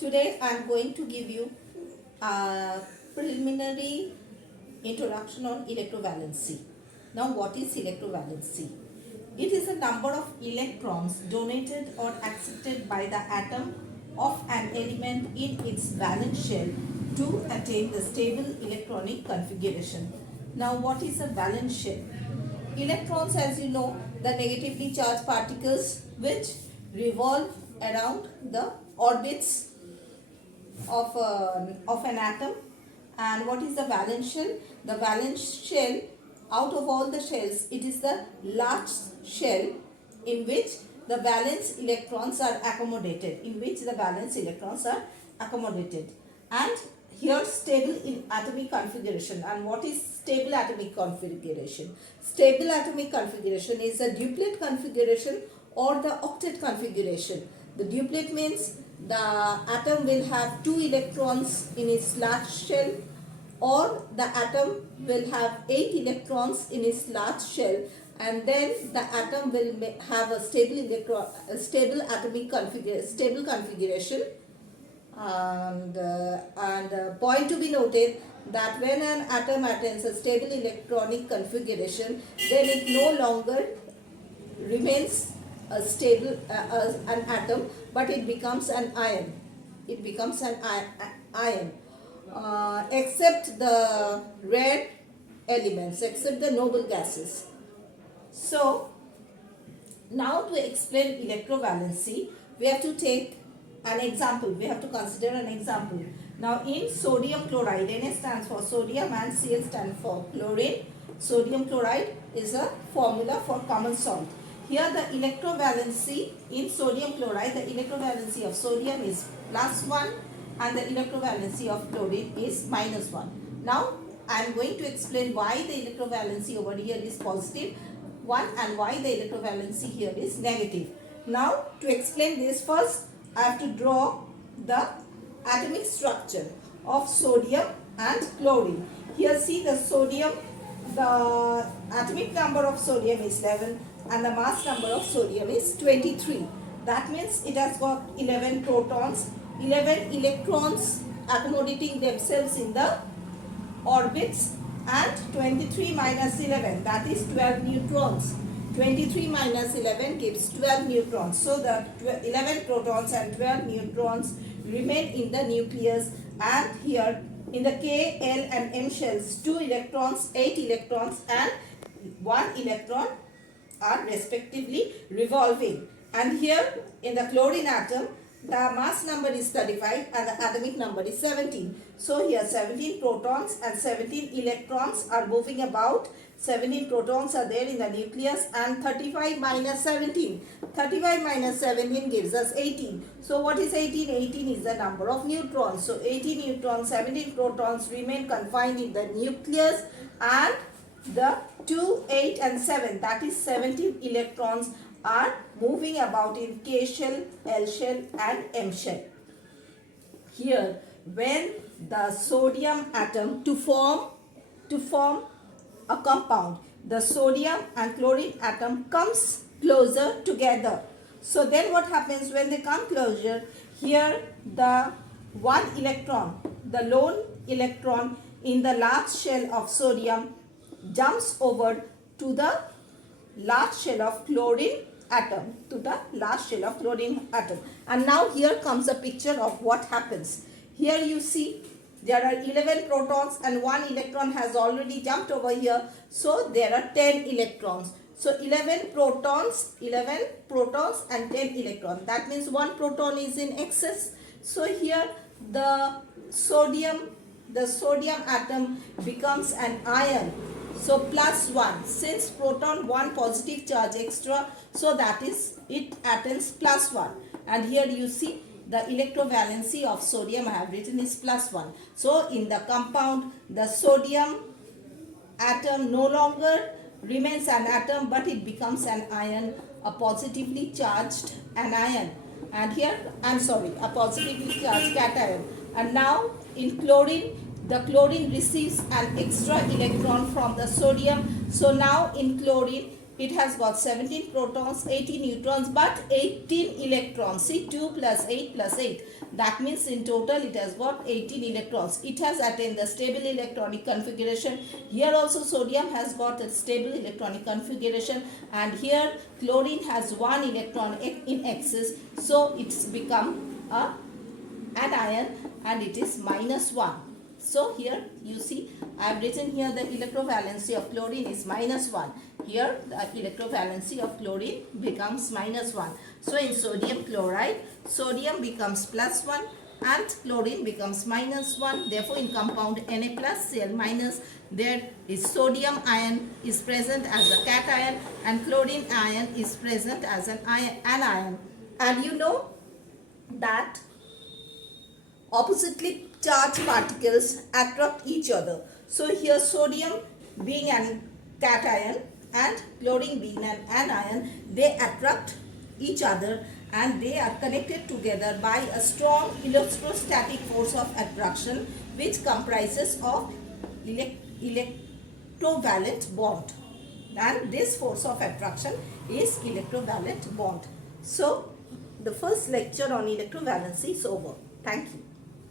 Today I am going to give you a preliminary introduction on electrovalency. Now, what is electrovalency? It is a number of electrons donated or accepted by the atom of an element in its valence shell to attain the stable electronic configuration. Now, what is a valence shell? Electrons, as you know, the negatively charged particles which revolve around the orbits of an atom. And what is the valence shell? The valence shell, out of all the shells, it is the large shell in which the valence electrons are accommodated, and here stable in atomic configuration. And what is stable atomic configuration? Stable atomic configuration is a duplet configuration or the octet configuration. The duplet means the atom will have 2 electrons in its large shell, or the atom will have 8 electrons in its large shell, and then the atom will have a stable atomic configuration. And point to be noted that when an atom attains a stable electronic configuration, then it no longer remains a stable an atom, but it becomes an ion. Except the rare elements, except the noble gases. So now to explain electrovalency, we have to take an example. We have to consider an example. Now, in sodium chloride, Na stands for sodium and Cl stands for chlorine. Sodium chloride is a formula for common salt. Here the electrovalency in sodium chloride, the electrovalency of sodium is +1 and the electrovalency of chlorine is -1. Now I am going to explain why the electrovalency over here is +1 and why the electrovalency here is negative. Now to explain this, first I have to draw the atomic structure of sodium and chlorine. Here see the sodium, the atomic number of sodium is 11 and the mass number of sodium is 23. That means it has got 11 protons, 11 electrons accommodating themselves in the orbits, and 23 minus 11, that is 12 neutrons. 23 minus 11 gives 12 neutrons. So the 11 protons and 12 neutrons remain in the nucleus, and here in the K, L and M shells, 2 electrons, 8 electrons and 1 electron are respectively revolving. And here in the chlorine atom, the mass number is 35 and the atomic number is 17. So here 17 protons and 17 electrons are moving about. 17 protons are there in the nucleus, and 35 minus 17. 35 minus 17 gives us 18. So what is 18? 18 is the number of neutrons. So 18 neutrons, 17 protons remain confined in the nucleus, and the 2, 8 and 7, that is 17 electrons are moving about in K shell, L shell and M shell. Here when the sodium atom to form a compound, the sodium and chlorine atom comes closer together. So then what happens when they come closer? Here the one electron, the lone electron in the large shell of sodium jumps over to the large shell of chlorine atom, and now here comes a picture of what happens. Here you see there are 11 protons and 1 electron has already jumped over here, so there are 10 electrons. So 11 protons and 10 electrons, that means 1 proton is in excess. So here the sodium atom becomes an ion. So +1, since proton 1 positive charge extra, so that is it attains +1. And here you see the electrovalency of sodium I have written is +1. So in the compound, the sodium atom no longer remains an atom, but it becomes an ion, a positively charged anion. And here a positively charged cation. And now in chlorine, the chlorine receives an extra electron from the sodium. So now in chlorine it has got 17 protons, 18 neutrons, but 18 electrons. See, 2 plus 8 plus 8. That means in total it has got 18 electrons. It has attained the stable electronic configuration. Here also sodium has got a stable electronic configuration, and here chlorine has 1 electron in excess. So it's become an anion and it is -1. So here you see I have written here the electrovalency of chlorine is -1. Here the electrovalency of chlorine becomes -1. So in sodium chloride, sodium becomes +1 and chlorine becomes -1. Therefore in compound Na plus Cl minus, there is sodium ion is present as a cation and chlorine ion is present as an anion. And you know that oppositely charged particles attract each other. So here sodium being an cation and chlorine being an anion, they attract each other and they are connected together by a strong electrostatic force of attraction, which comprises of electrovalent bond, and this force of attraction is electrovalent bond. So the first lecture on electrovalency is over. Thank you.